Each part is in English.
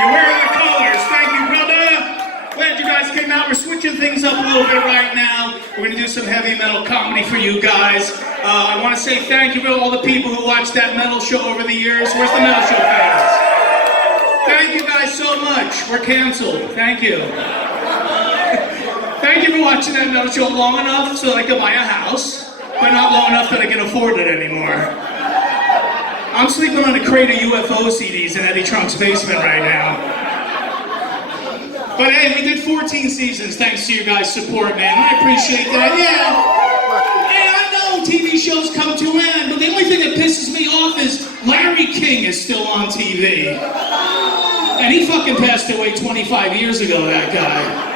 You're wearing the colors. Thank you, brother. Glad you guys came out. We're switching things up a little bit right now. We're going to do some heavy metal comedy for you guys. I want to say thank you to all the people who watched that metal show over the years. Where's the metal show fans? Thank you guys so much. We're canceled. Thank you. Thank you for watching that metal show long enough so that I can buy a house, but not long enough that I can afford it anymore. I'm sleeping on a crate of UFO CDs in Eddie Trunk's basement right now. But hey, we did 14 seasons thanks to your guys' support, man. I appreciate that. Yeah. Hey, I know TV shows come to an end, but the only thing that pisses me off is Larry King is still on TV. And he fucking passed away 25 years ago, that guy.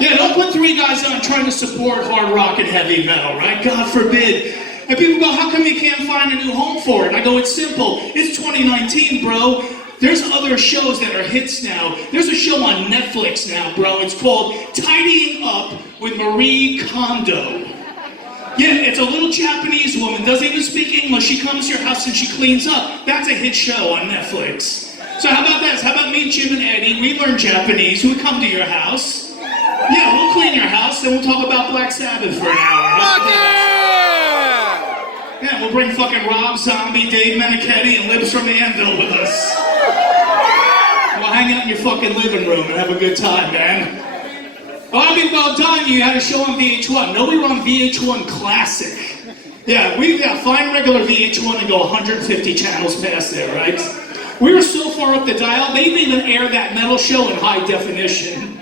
Yeah, don't put three guys on trying to support hard rock and heavy metal, right? God forbid. And people go, how come you can't find a new home for it? And I go, it's simple. It's 2019, bro. There's other shows that are hits now. There's a show on Netflix now, bro. It's called Tidying Up with Marie Kondo. Yeah, it's a little Japanese woman, doesn't even speak English. She comes to your house and she cleans up. That's a hit show on Netflix. So how about this? How about me, Jim, and Eddie? We learn Japanese. We come to your house. Yeah, we'll clean your house, then we'll talk about Black Sabbath for an hour. Yeah, we'll bring fucking Rob Zombie, Dave Meniketti, and Libs from ANVIL with us. We'll hang out in your fucking living room and have a good time, man. Well, Don, you had a show on VH1. No, we were on VH1 Classic. Yeah, find regular VH1 and go 150 channels past there, right? We were so far up the dial, they didn't even air that metal show in high definition.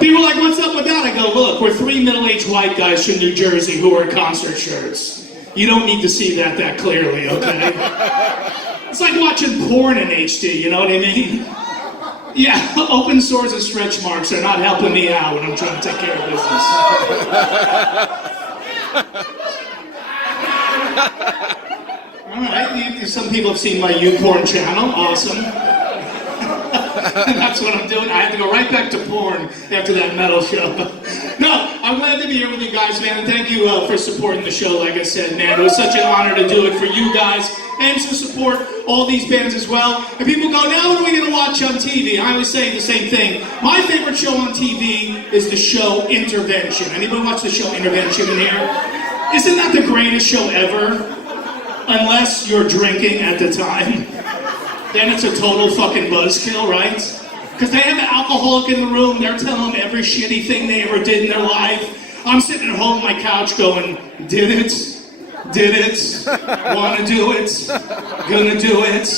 People are like, what's up with that? I go, look, we're three middle-aged white guys from New Jersey who wear concert shirts. You don't need to see that clearly, okay? It's like watching porn in HD, you know what I mean? Yeah, open sores and stretch marks are not helping me out when I'm trying to take care of business. All right, some people have seen my YouPorn channel, awesome. That's what I'm doing. I have to go right back to porn after that metal show. No, I'm glad to be here with you guys, man. And thank you for supporting the show, like I said, man. It was such an honor to do it for you guys and to support all these bands as well. And people go, now what are we going to watch on TV? I always say the same thing. My favorite show on TV is the show Intervention. Anybody watch the show Intervention in here? Isn't that the greatest show ever? Unless you're drinking at the time. Then it's a total fucking buzzkill, right? Because they have an alcoholic in the room, they're telling them every shitty thing they ever did in their life. I'm sitting at home on my couch going, did it, wanna do it, gonna do it,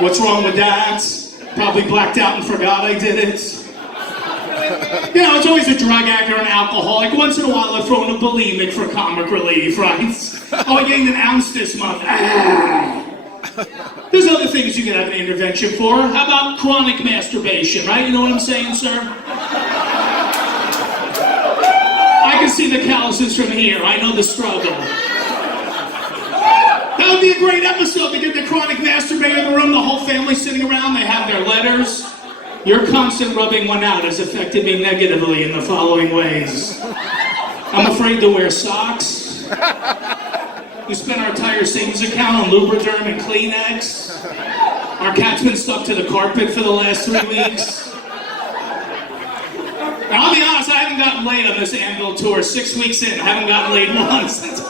what's wrong with that? Probably blacked out and forgot I did it. You know, it's always a drug addict or an alcoholic. Once in a while I throw in a bulimic for comic relief, right? Oh, I gained an ounce this month. There's other things you can have an intervention for. How about chronic masturbation, right? You know what I'm saying, sir? I can see the calluses from here. I know the struggle. That would be a great episode to get the chronic masturbator in the room, the whole family sitting around, they have their letters. Your constant rubbing one out has affected me negatively in the following ways. I'm afraid to wear socks. We spent our entire savings account on Lubriderm and Kleenex. Our cat's been stuck to the carpet for the last 3 weeks. Now, I'll be honest, I haven't gotten laid on this ANVIL tour. 6 weeks in, I haven't gotten laid once. Fuck,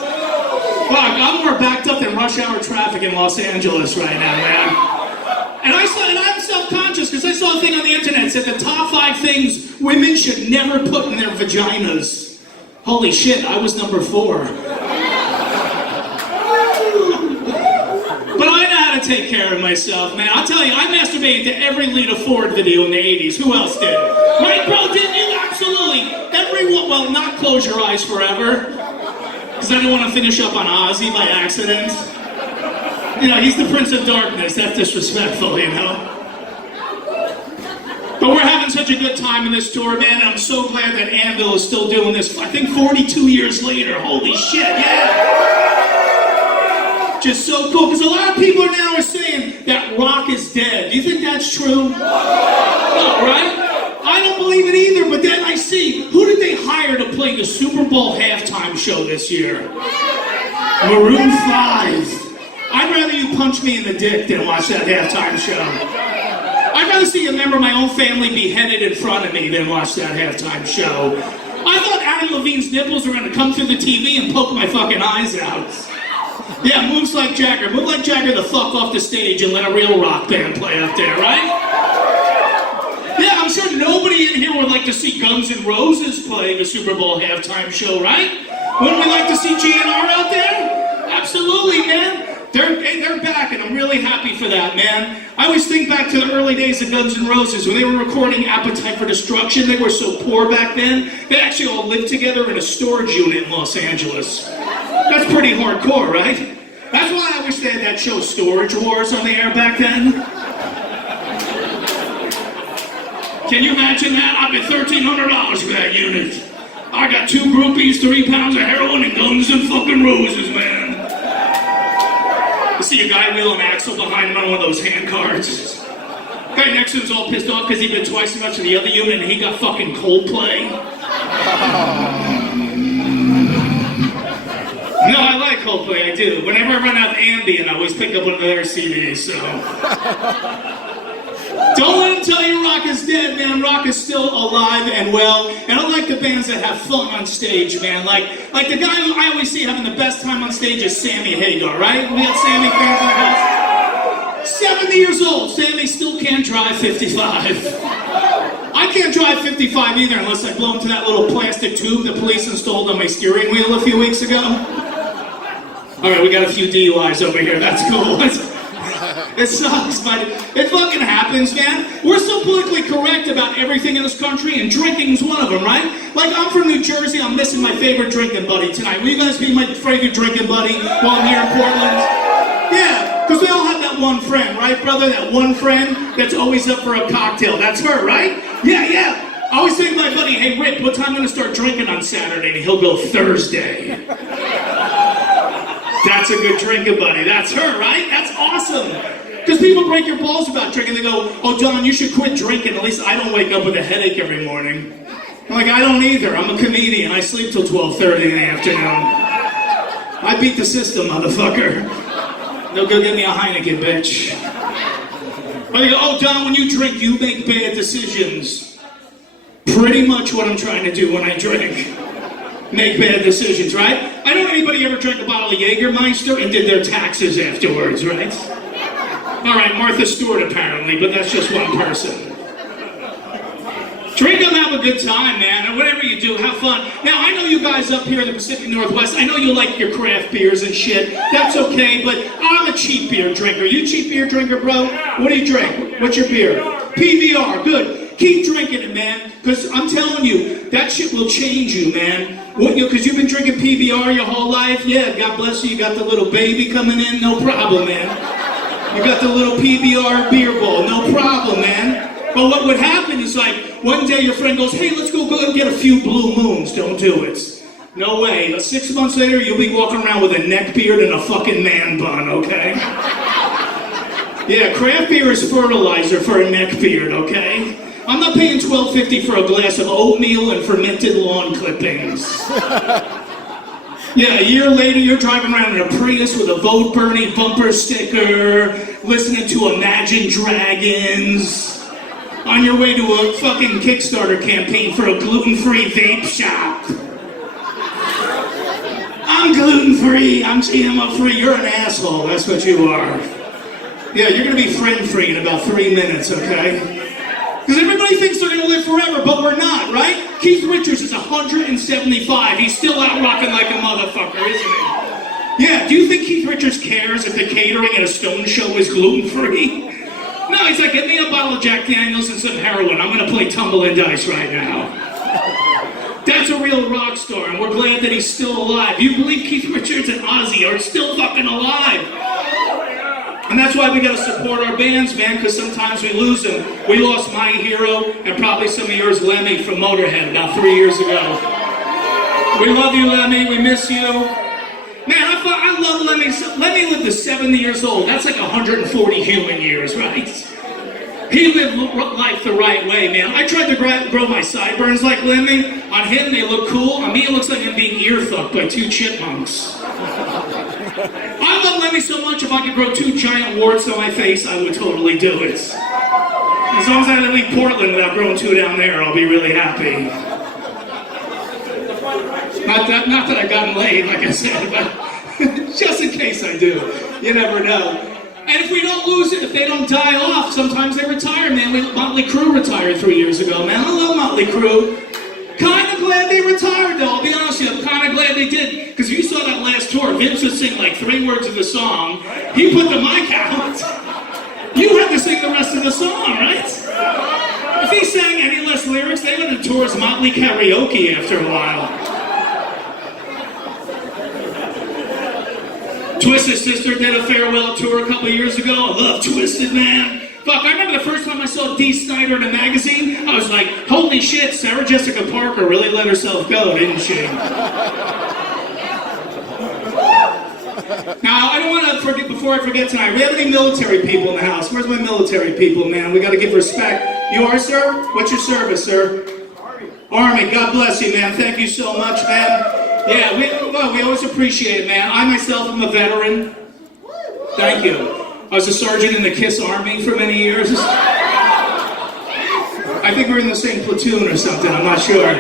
I'm more backed up than rush hour traffic in Los Angeles right now, man. And I'm self-conscious because I saw a thing on the internet that said the top 5 things women should never put in their vaginas. Holy shit, I was number 4. Take care of myself, man. I'll tell you, I masturbated to every Lita Ford video in the 80s. Who else did? Right, bro? Didn't you? Absolutely. Everyone, well, not Close Your Eyes Forever, because I didn't want to finish up on Ozzy by accident. You know, he's the Prince of Darkness. That's disrespectful, you know? But we're having such a good time in this tour, man. I'm so glad that ANVIL is still doing this. I think 42 years later. Holy shit, yeah! Just so cool, because a lot of people now are saying that rock is dead. Do you think that's true? No, right? I don't believe it either, but then I see, who did they hire to play the Super Bowl halftime show this year? Maroon 5. I'd rather you punch me in the dick than watch that halftime show. I'd rather see a member of my own family beheaded in front of me than watch that halftime show. I thought Adam Levine's nipples were gonna come through the TV and poke my fucking eyes out. Yeah, moves like Jagger. Move like Jagger the fuck off the stage and let a real rock band play up there, right? Yeah, I'm sure nobody in here would like to see Guns N' Roses play the Super Bowl halftime show, right? Wouldn't we like to see GNR out there? Absolutely, man. They're back, and I'm really happy for that, man. I always think back to the early days of Guns N' Roses when they were recording Appetite for Destruction. They were so poor back then. They actually all lived together in a storage unit in Los Angeles. That's pretty hardcore, right? That's why I wish they had that show Storage Wars on the air back then. Can you imagine that? I paid $1,300 for that unit. I got 2 groupies, 3 pounds of heroin, and Guns N' fucking Roses, man. You see a guy wheeling an axle behind him on one of those hand carts. Guy next to him's all pissed off because he bid twice as much in the other unit and he got fucking Coldplay. No, I like Coldplay, I do. Whenever I run out of ANVIL, I always pick up one of their CDs, so. Don't let them tell you rock is dead, man. Rock is still alive and well. And I like the bands that have fun on stage, man. Like the guy who I always see having the best time on stage is Sammy Hagar, right? We got Sammy fans in the house. 70 years old. Sammy still can't drive 55. I can't drive 55 either unless I blow into that little plastic tube the police installed on my steering wheel a few weeks ago. All right, we got a few DUIs over here. That's cool. It sucks, but it fucking happens, man. We're so politically correct about everything in this country, and drinking's one of them, right? Like, I'm from New Jersey, I'm missing my favorite drinking buddy tonight. Will you guys be my favorite drinking buddy while I'm here in Portland? Yeah, because we all have that one friend, right, brother? That one friend that's always up for a cocktail. That's her, right? Yeah. I always say to my buddy, hey, Rick, what time am I going to start drinking on Saturday? And he'll go, Thursday. That's a good drinking buddy. That's her, right? That's awesome. Because people break your balls about drinking. They go, oh, Don, you should quit drinking. At least I don't wake up with a headache every morning. I'm like, I don't either. I'm a comedian. I sleep till 12:30 in the afternoon. I beat the system, motherfucker. They'll go get me a Heineken, bitch. Or they go, oh, Don, when you drink, you make bad decisions. Pretty much what I'm trying to do when I drink. Make bad decisions, right? I don't know anybody ever drank a bottle of Jägermeister and did their taxes afterwards, right? All right, Martha Stewart apparently, but that's just one person. Drink them, have a good time, man, and whatever you do, have fun. Now, I know you guys up here in the Pacific Northwest, I know you like your craft beers and shit. That's okay, but I'm a cheap beer drinker. You a cheap beer drinker, bro? What do you drink? What's your beer? PBR, good. Keep drinking it, man, because I'm telling you, that shit will change you, man. Because you've been drinking PBR your whole life? Yeah, God bless you, you got the little baby coming in, no problem, man. You got the little PBR beer bowl, no problem, man. But what would happen is like, one day your friend goes, hey, let's go and get a few blue moons. Don't do it. No way. 6 months later, you'll be walking around with a neck beard and a fucking man bun, okay? Yeah, craft beer is fertilizer for a neck beard, okay? I'm not paying $12.50 for a glass of oatmeal and fermented lawn clippings. Yeah, a year later, you're driving around in a Prius with a Vote Bernie bumper sticker, listening to Imagine Dragons, on your way to a fucking Kickstarter campaign for a gluten-free vape shop. I'm gluten-free, I'm GMO-free, you're an asshole, that's what you are. Yeah, you're gonna be friend-free in about 3 minutes, okay? Because everybody thinks they're gonna live forever, but we're not, right? Keith Richards is 175. He's still out rocking like a motherfucker, isn't he? Yeah, do you think Keith Richards cares if the catering at a Stone show is gluten-free? No, he's like, get me a bottle of Jack Daniels and some heroin. I'm gonna play Tumble and Dice right now. That's a real rock star, and we're glad that he's still alive. You believe Keith Richards and Ozzy are still fucking alive? And that's why we gotta support our bands, man, because sometimes we lose them. We lost my hero, and probably some of yours, Lemmy, from Motorhead about 3 years ago. We love you, Lemmy, we miss you. Man, I love Lemmy. Lemmy lived to 70 years old. That's like 140 human years, right? He lived life the right way, man. I tried to grow my sideburns like Lemmy. On him, they look cool. On me, it looks like I'm being ear-fucked by 2 chipmunks. I love Lemmy so much, if I could grow 2 giant warts on my face, I would totally do it. As long as I leave Portland without growing two down there, I'll be really happy. Not that I've gotten laid, like I said, but just in case I do. You never know. And if we don't lose it, if they don't die off, sometimes they retire, man. Motley Crue retired 3 years ago, man. I love Motley Crue. Kind of glad they retired, though. I'll be honest with you. I'm kind of glad they did. Because you saw that last tour. Vince would sing like 3 words of the song. He put the mic out. You had to sing the rest of the song, right? If he sang any less lyrics, they would have tour as Motley Karaoke after a while. Twisted's sister did a farewell tour a couple years ago. I love Twisted, man. Fuck, I remember the first time I saw Dee Snider in a magazine, I was like, holy shit, Sarah Jessica Parker really let herself go, didn't she? Now, I don't want to forget, before I forget tonight, we have any military people in the house? Where's my military people, man? We got to give respect. You are, sir? What's your service, sir? Army. God bless you, man. Thank you so much, man. Yeah, we always appreciate it, man. I myself am a veteran. Thank you. I was a sergeant in the KISS Army for many years. I think we're in the same platoon or something, I'm not sure.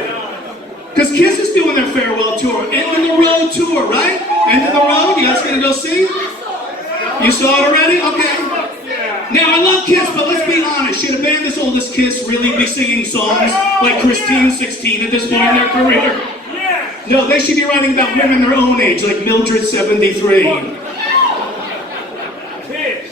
Because KISS is doing their farewell tour. End of the Road tour, right? End of the Road, you guys gonna go see? You saw it already? Okay. Now, I love KISS, but let's be honest. Should a band as old as KISS really be singing songs like Christine 16 at this point in their career? No, they should be writing about women their own age, like Mildred 73.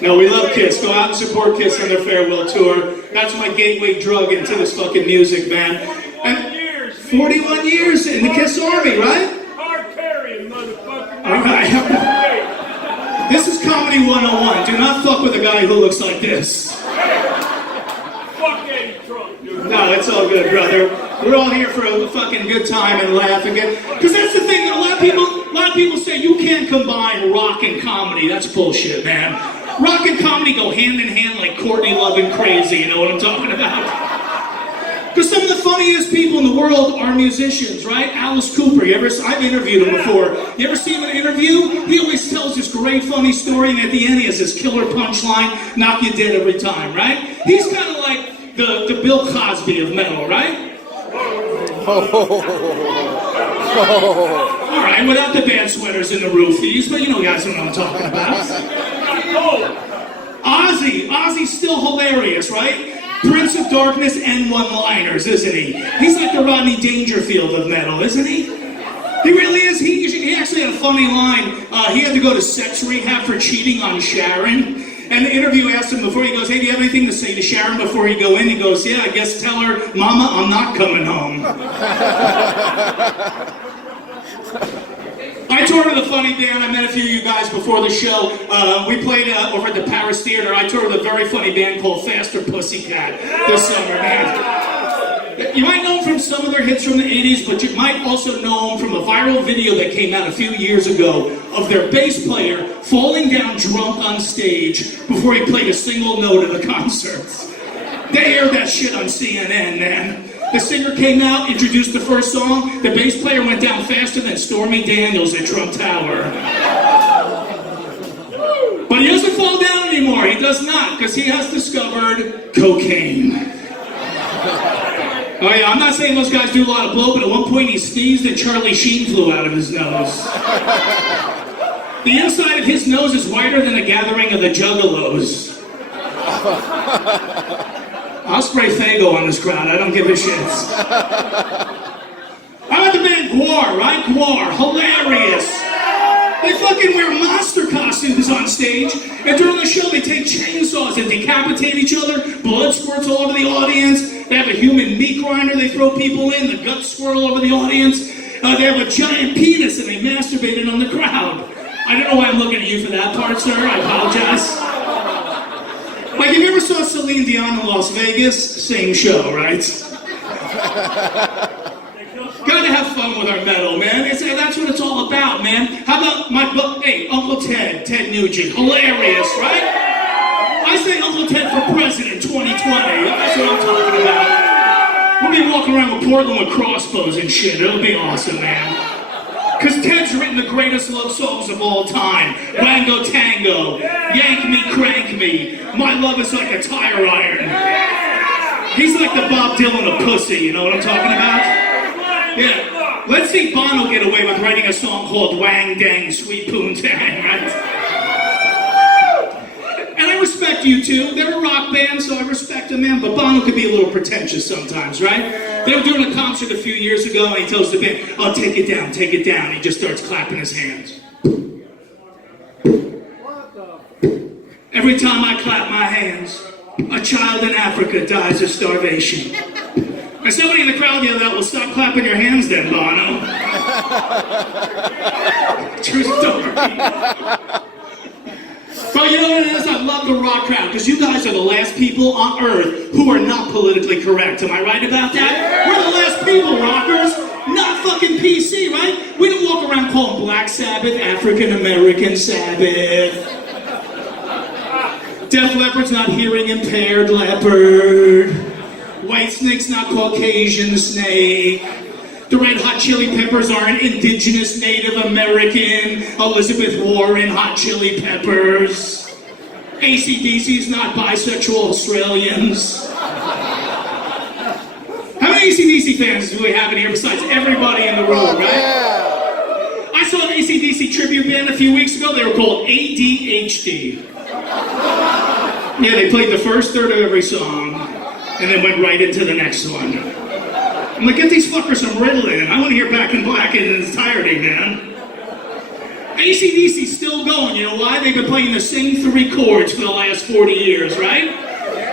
No, we love KISS. Go out and support KISS on their farewell tour. That's my gateway drug into this fucking music, man. And 41 years in the KISS Army, right? Hard carrying, motherfucker. All right. This is Comedy 101. Do not fuck with a guy who looks like this. Fuck Eddie Trump, dude. No, it's all good, brother. We're all here for a fucking good time and laugh again. Because that's the thing. A lot of people say you can't combine rock and comedy. That's bullshit, man. Rock and comedy go hand in hand like Courtney Love and Crazy, you know what I'm talking about? Because some of the funniest people in the world are musicians, right? Alice Cooper, I've interviewed him before. You ever see him in an interview? He always tells this great funny story, and at the end he has this killer punchline, knock you dead every time, right? He's kind of like the Bill Cosby of metal, right? All right, without the band sweaters and the roofies, but you know guys what I'm talking about. Ozzy's still hilarious, right? Prince of Darkness and one-liners, isn't he? He's like the Rodney Dangerfield of metal, isn't he? He really is. He actually had a funny line. He had to go to sex rehab for cheating on Sharon. And the interview asked him before, he goes, hey, do you have anything to say to Sharon before you go in? He goes, yeah, I guess tell her, Mama, I'm not coming home. I toured with a funny band. I met a few of you guys before the show. We played over at the Paris Theater. I toured with a very funny band called Faster Pussycat this summer, man. You might know them from some of their hits from the 80s, but you might also know them from a viral video that came out a few years ago of their bass player falling down drunk on stage before he played a single note at the concerts. They aired that shit on CNN, man. The singer came out, introduced the first song. The bass player went down faster than Stormy Daniels at Trump Tower. But he doesn't fall down anymore. He does not, because he has discovered cocaine. Oh yeah, I'm not saying those guys do a lot of blow, but at one point he sneezed and Charlie Sheen flew out of his nose. The inside of his nose is wider than a gathering of the Juggalos. I'll spray Fago on this crowd, I don't give a shit. How about the band Gwar, right? Gwar, hilarious. They fucking wear monster costumes on stage, and during the show they take chainsaws and decapitate each other, blood squirts all over the audience, they have a human meat grinder they throw people in, the guts swirl over the audience, they have a giant penis and they masturbate it on the crowd. I don't know why I'm looking at you for that part, sir, I apologize. Like, if you ever saw Celine Dion in Las Vegas, same show, right? Gotta have fun with our metal, man. That's what it's all about, man. How about hey, Uncle Ted Nugent, hilarious, right? I say Uncle Ted for president 2020, that's what I'm talking about. We'll be walking around with Portland with crossbows and shit, it'll be awesome, man. Because Ted's written the greatest love songs of all time. Wango Tango, Yank Me, Crank Me, My Love Is Like a Tire Iron. He's like the Bob Dylan of pussy, you know what I'm talking about? Yeah. Let's see Bono get away with writing a song called Wang Dang Sweet Poontang, right? And I respect you two. They're a rock band, so I respect them, man. But Bono could be a little pretentious sometimes, right? They were doing a concert a few years ago, and he tells the band, "Oh, take it down, take it down." He just starts clapping his hands. Every time I clap my hands, a child in Africa dies of starvation. And somebody in the crowd yelled out, "Well, stop clapping your hands then, Bono." True story. But you know what it is? I love the rock crowd, because you guys are the last people on earth who are not politically correct. Am I right about that? We're the last people, rockers. Not fucking PC, right? We don't walk around calling Black Sabbath African American Sabbath. Def Leppard's not hearing impaired leopard. Whitesnake's not Caucasian snake. The Red Hot Chili Peppers aren't indigenous Native American Elizabeth Warren Hot Chili Peppers. AC/DC's not bisexual Australians. How many AC/DC fans do we have in here besides everybody in the room, right? I saw an AC/DC tribute band a few weeks ago. They were called ADHD. Yeah, they played the first third of every song and then went right into the next one. I'm like, get these fuckers some Ritalin. I want to hear Back in Black in its entirety, man. AC/DC's still going. You know why? They've been playing the same 3 chords for the last 40 years, right?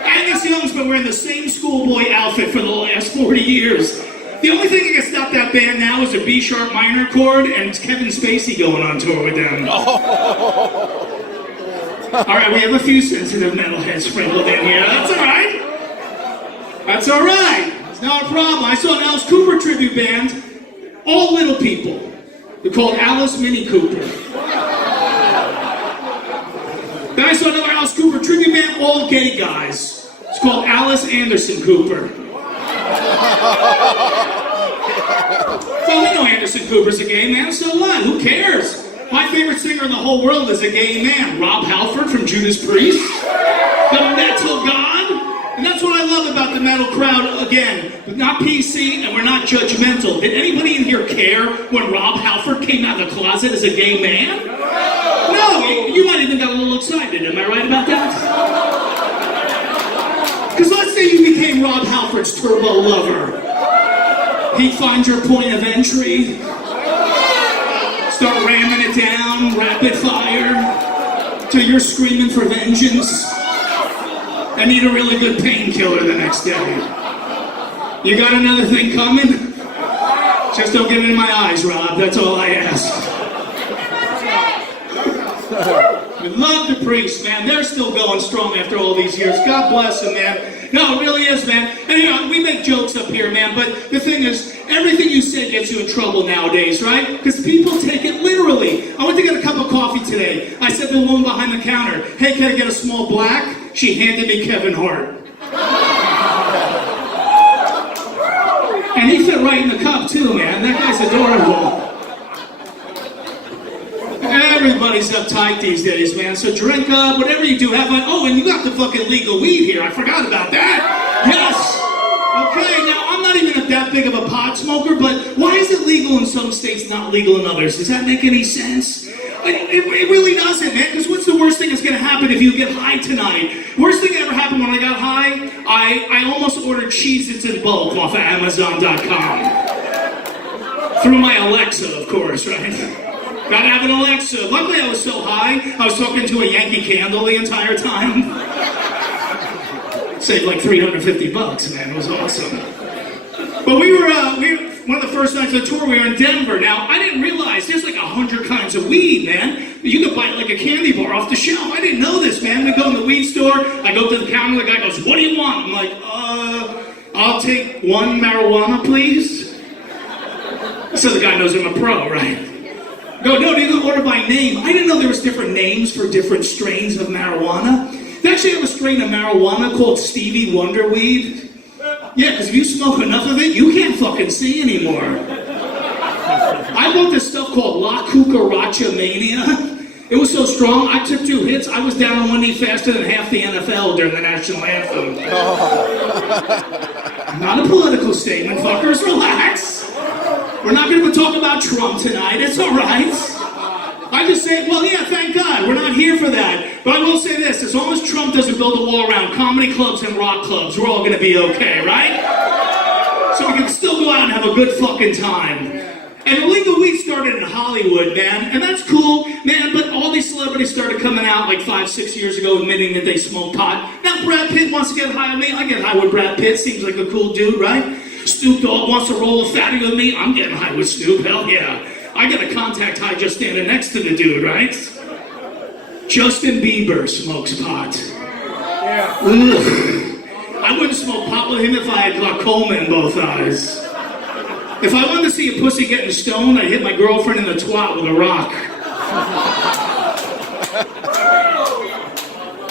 Angus Young's been wearing the same schoolboy outfit for the last 40 years. The only thing that can stop that band now is a B sharp minor chord and Kevin Spacey going on tour with them. All right, we have a few sensitive metalheads sprinkled in here. That's all right. That's all right. It's not a problem. I saw an Alice Cooper tribute band, all little people. They're called Alice Mini Cooper. Then I saw another Alice Cooper tribute band, all gay guys. It's called Alice Anderson Cooper. Well, we know Anderson Cooper's a gay man, so what? Who cares? My favorite singer in the whole world is a gay man, Rob Halford from Judas Priest, the metal god. And that's what I love about the metal crowd, again, not PC and we're not judgmental. Did anybody in here care when Rob Halford came out of the closet as a gay man? No, you might even got a little excited, am I right about that? Because let's say you became Rob Halford's turbo lover. He'd find your point of entry, start ramming it down, rapid fire, till you're screaming for vengeance. I need a really good painkiller the next day. You got another thing coming? Just don't get it in my eyes, Rob. That's all I ask. We love the Priests, man. They're still going strong after all these years. God bless them, man. No, it really is, man. And you know, we make jokes up here, man, but the thing is, everything you say gets you in trouble nowadays, right? Because people take it literally. I went to get a cup of coffee today. I said to the woman behind the counter, "Hey, can I get a small black?" She handed me Kevin Hart. And he fit right in the cup, too, man. That guy's adorable. Everybody's uptight these days, man. So drink up, whatever you do, have fun. Oh, and you got the fucking legal weed here. I forgot about that. Yes. Okay, now I'm not even that big of a pot smoker, but why is it legal in some states, not legal in others? Does that make any sense? It really doesn't, man, because what's the worst thing that's going to happen if you get high tonight? Worst thing that ever happened when I got high, I almost ordered Cheez-Its in bulk off of Amazon.com. Through my Alexa, of course, right? Gotta have an Alexa. Luckily I was so high, I was talking to a Yankee Candle the entire time. Saved like $350, man. It was awesome. But we were one of the first nights of the tour, we were in Denver. Now, I didn't realize there's like 100 kinds of weed, man. You could buy like a candy bar off the shelf. I didn't know this, man. We go in the weed store, I go to the counter, the guy goes, "What do you want?" I'm like, I'll take 1 marijuana, please. So the guy knows I'm a pro, right? Go, no, they don't order by name. I didn't know there was different names for different strains of marijuana. They actually have a strain of marijuana called Stevie Wonder weed. Yeah, because if you smoke enough of it, you can't fucking see anymore. I bought this stuff called La Cucaracha Mania. It was so strong, I took 2 hits. I was down on one knee faster than half the NFL during the national anthem. Not a political statement, fuckers. Relax. We're not going to talk about Trump tonight. It's all right. I just say, well, yeah, thank God. We're not here for that. But I will say this. As long as Trump doesn't build a wall around comedy clubs and rock clubs, we're all going to be okay, right? So we can still go out and have a good fucking time. And illegal weed started in Hollywood, man, and that's cool, man, but all these celebrities started coming out like 5-6 years ago admitting that they smoke pot. Now Brad Pitt wants to get high with me. I get high with Brad Pitt. Seems like a cool dude, right? Snoop Dogg wants to roll a fatty with me. I'm getting high with Snoop. Hell yeah. I get a contact high just standing next to the dude, right? Justin Bieber smokes pot. Yeah. Ugh. I wouldn't smoke pot with him if I had glaucoma in both eyes. If I wanted to see a pussy getting stoned, I'd hit my girlfriend in the twat with a rock.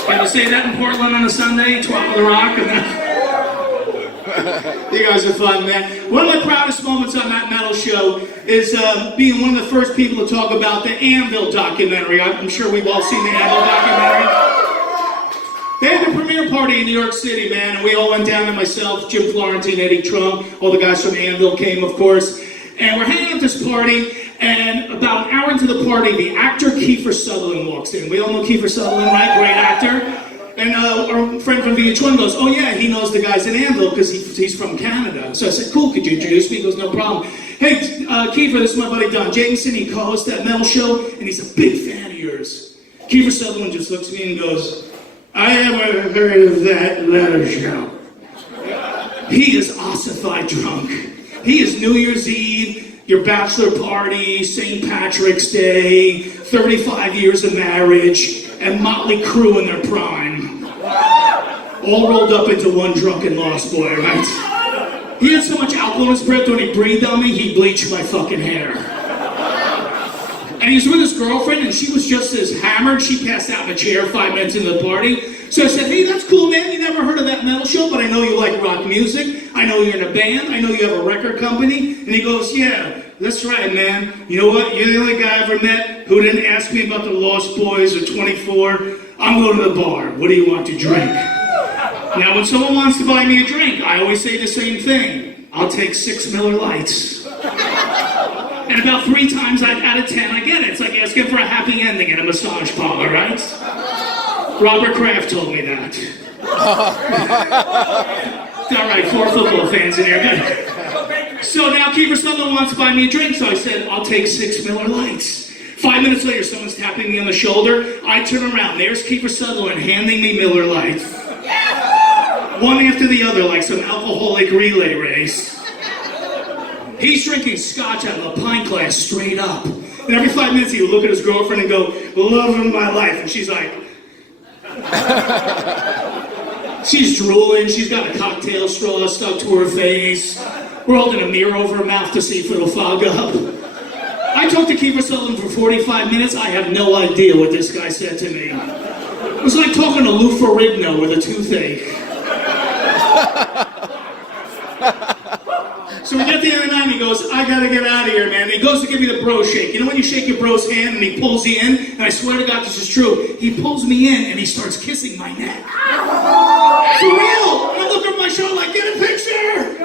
Can you say that in Portland on a Sunday? Twat with a rock? And then... You guys are fun, man. One of my proudest moments on that metal show is being one of the first people to talk about the ANVIL documentary. I'm sure we've all seen the ANVIL documentary. They had the premiere party in New York City, man, and we all went down, and myself, Jim Florentine, Eddie Trump, all the guys from ANVIL came, of course, and we're hanging out at this party, and about an hour into the party, the actor Kiefer Sutherland walks in. We all know Kiefer Sutherland, right? Great actor. And our friend from VH1 goes, oh yeah, he knows the guys in ANVIL because he's from Canada. So I said, cool, could you introduce me? He goes, no problem. Hey, Kiefer, this is my buddy Don Jamieson. He co-hosts that metal show, and he's a big fan of yours. Kiefer Sutherland just looks at me and goes, I haven't heard of that letter show. He is ossified drunk. He is New Year's Eve, your bachelor party, St. Patrick's Day, 35 years of marriage, and Motley Crue in their prime. All rolled up into one drunken lost boy, right? He had so much alcohol in his breath when he breathed on me, he bleached my fucking hair. And he was with his girlfriend, and she was just as hammered. She passed out in a chair 5 minutes into the party. So I said, hey, that's cool, man. You never heard of that metal show, but I know you like rock music. I know you're in a band. I know you have a record company. And he goes, yeah, that's right, man. You know what? You're the only guy I ever met who didn't ask me about the Lost Boys or 24. I'm going to the bar. What do you want to drink? Now, when someone wants to buy me a drink, I always say the same thing. I'll take 6 Miller Lights. And about 3 times out of 10, I get it. It's like asking for a happy ending in a massage parlor, right? Robert Kraft told me that. All right, 4 football fans in here. Good. So now Kiefer Sutherland wants to buy me a drink, so I said, I'll take 6 Miller Lights. 5 minutes later, someone's tapping me on the shoulder. I turn around. There's Kiefer Sutherland handing me Miller Lights. One after the other, like some alcoholic relay race. He's drinking scotch out of a pint glass straight up. And every 5 minutes he would look at his girlfriend and go, love of my life. And she's like... She's drooling, she's got a cocktail straw stuck to her face. We're holding a mirror over her mouth to see if it'll fog up. I talked to Kiefer Sutherland for 45 minutes. I have no idea what this guy said to me. It was like talking to Lou Ferrigno with a toothache. So we get to the end of the night and he goes, I gotta get out of here, man. And he goes to give me the bro shake. You know when you shake your bro's hand and he pulls you in? And I swear to God this is true. He pulls me in and he starts kissing my neck. For real! And I look over my shoulder like, get a picture!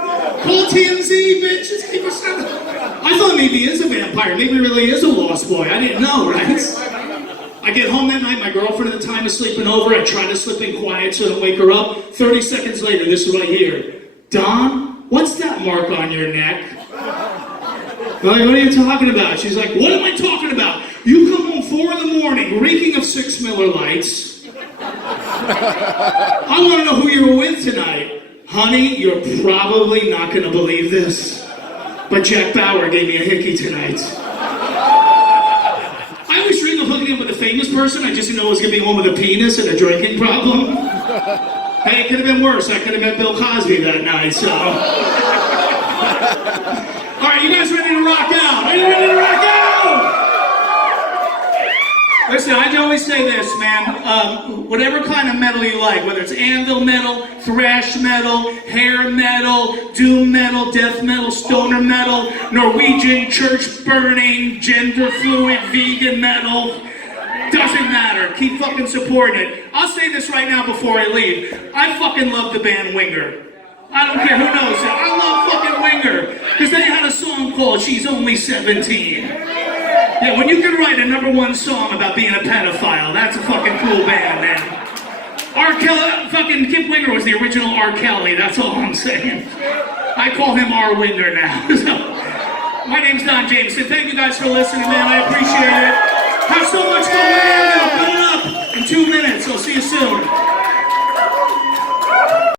Call TMZ, bitch! It's Kiefer Sutherland. I thought maybe he is a vampire. Maybe he really is a lost boy. I didn't know, right? I get home that night, my girlfriend at the time is sleeping over. I try to slip in quiet so I don't wake her up. 30 seconds later, this is what I hear. Don? What's that mark on your neck? I'm like, what are you talking about? She's like, what am I talking about? You come home 4 in the morning, reeking of 6 Miller Lights. I want to know who you were with tonight. Honey, you're probably not going to believe this, but Jack Bauer gave me a hickey tonight. I always dream of hooking up with a famous person. I just didn't know it was going to be one with a penis and a drinking problem. Hey, it could have been worse. I could have met Bill Cosby that night, so... All right, you guys ready to rock out? Are you ready to rock out? Listen, I always say this, man. Whatever kind of metal you like, whether it's anvil metal, thrash metal, hair metal, doom metal, death metal, stoner metal, Norwegian church burning, gender fluid, vegan metal, Doesn't matter. Keep fucking supporting it. I'll say this right now before I leave. I fucking love the band Winger. I don't care who knows it. I love fucking Winger. Because they had a song called She's Only 17. Yeah, when you can write a #1 song about being a pedophile, that's a fucking cool band, man. R. Kelly, fucking Kip Winger was the original R. Kelly, that's all I'm saying. I call him R. Winger now. So, my name's Don Jamieson. Thank you guys for listening, man. I appreciate it. Have so much fun with ANVIL. Put it up in 2 minutes. I'll see you soon.